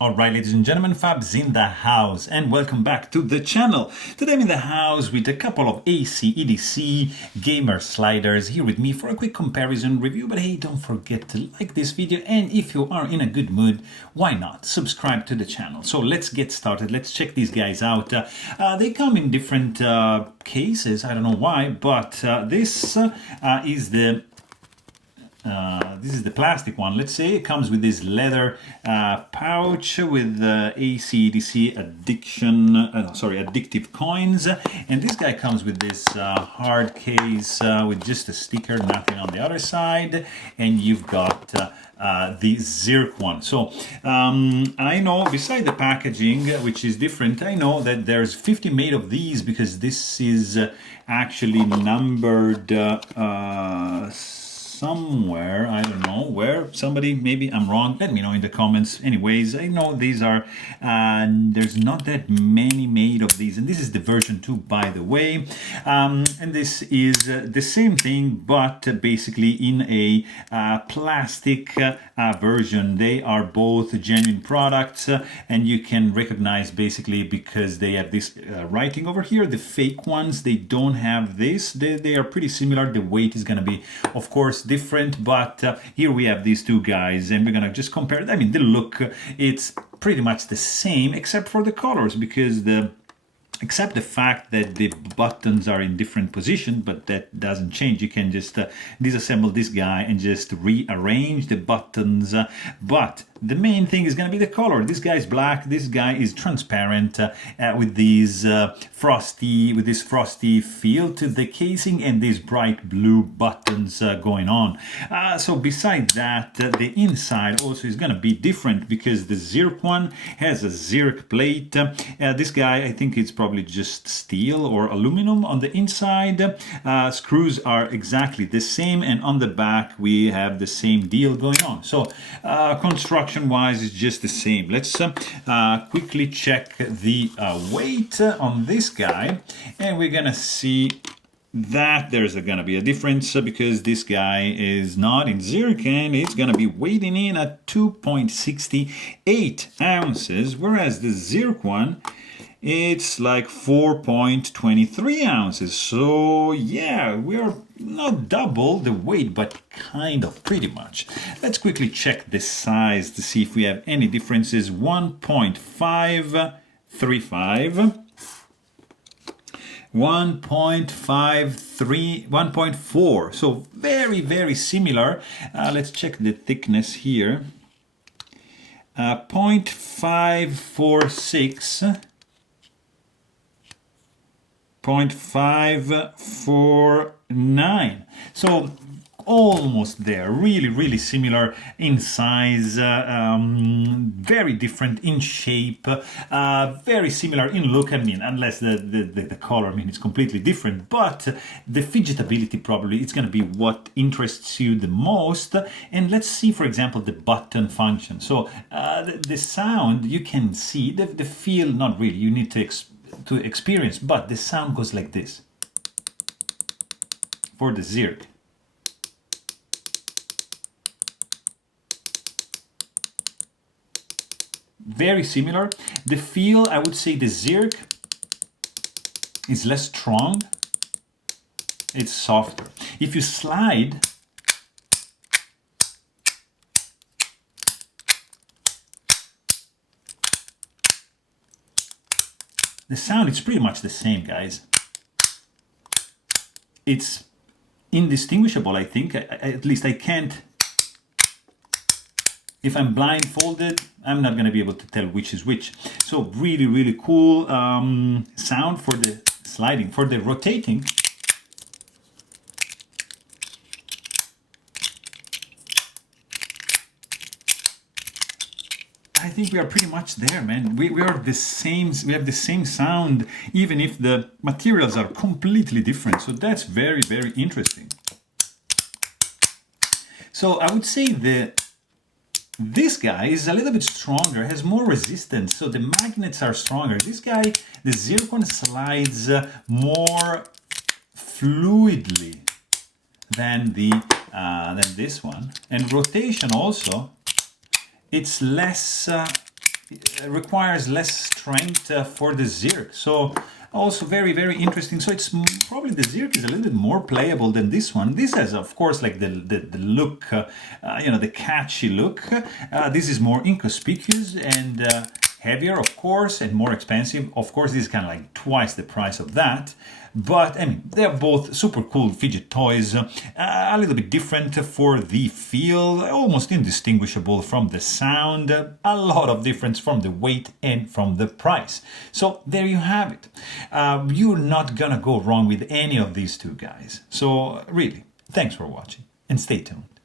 Alright, ladies and gentlemen, Fabs in the house, and welcome back to the channel. Today I'm in the house with a couple of ACEdc gamer sliders here with me for a quick comparison review. But hey, don't forget to like this video, and if you are in a good mood, why not subscribe to the channel? So let's get started. Let's check these guys out. They come in different cases. I don't know why, but this is the plastic one. Let's say it comes with this leather pouch with ACEdc addictive coins, and this guy comes with this hard case with just a sticker, nothing on the other side, and you've got the Zirc one. So I know, beside the packaging, which is different, I know that there's 50 made of these because this is actually numbered somewhere, I don't know where. Somebody, maybe I'm wrong, let me know in the comments. Anyways, I know these are there's not that many made of these, and this is the version 2, by the way, and this is the same thing, but basically in a plastic version. They are both genuine products, and you can recognize basically because they have this writing over here. The fake ones, they don't have this. They are pretty similar. The weight is going to be, of course, different, but here we have these two guys, and we're gonna just compare it. I mean, the look, it's pretty much the same except for the colors, because except the fact that the buttons are in different positions, but that doesn't change. You can just disassemble this guy and just rearrange the buttons, but the main thing is going to be the color. This guy is black, this guy is transparent, with these frosty feel to the casing and these bright blue buttons going on. So besides that, the inside also is going to be different because the Zirc one has a Zirc plate. This guy, I think it's probably just steel or aluminum on the inside. Screws are exactly the same, and on the back we have the same deal going on. So construction wise is just the same. Let's quickly check the weight on this guy, and we're gonna see that there's gonna be a difference because this guy is not in Zirc, and it's gonna be weighing in at 2.68 ounces, whereas the Zirc one, it's like 4.23 ounces. So yeah, we are not double the weight, but kind of, pretty much. Let's quickly check the size to see if we have any differences. 1.535, 1.53, 1.4. So very, very similar. Let's check the thickness here. 0.546, 0.549. So almost there. Really, really similar in size, very different in shape, very similar in look. I mean, unless the color, I mean, it's completely different, but the fidgetability probably it's going to be what interests you the most. And let's see, for example, the button function. So the sound, you can see the feel, not really, you need to experience, but the sound goes like this for the Zirc. Very similar. The feel, I would say the Zirc is less strong, it's softer. If you slide, the sound is pretty much the same, guys. It's indistinguishable, I think. At least I can't. If I'm blindfolded, I'm not going to be able to tell which is which. So really, really cool sound for the sliding. For the rotating, I think we are pretty much there, man. We are the same. We have the same sound, even if the materials are completely different. So that's very, very interesting. So I would say this guy is a little bit stronger, has more resistance, so the magnets are stronger. This guy, the Zirc one, slides more fluidly than this one. And rotation also, it's less requires less strength for the Zirc. So also very, very interesting. So it's probably the Zirc is a little bit more playable than this one. This has, of course, like the look, the catchy look. This is more inconspicuous and heavier, of course, and more expensive. Of course, this is kind of like twice the price of that. But I mean, they're both super cool fidget toys, a little bit different for the feel, almost indistinguishable from the sound, a lot of difference from the weight and from the price. So there you have it. You're not gonna go wrong with any of these two guys. So really, thanks for watching and stay tuned.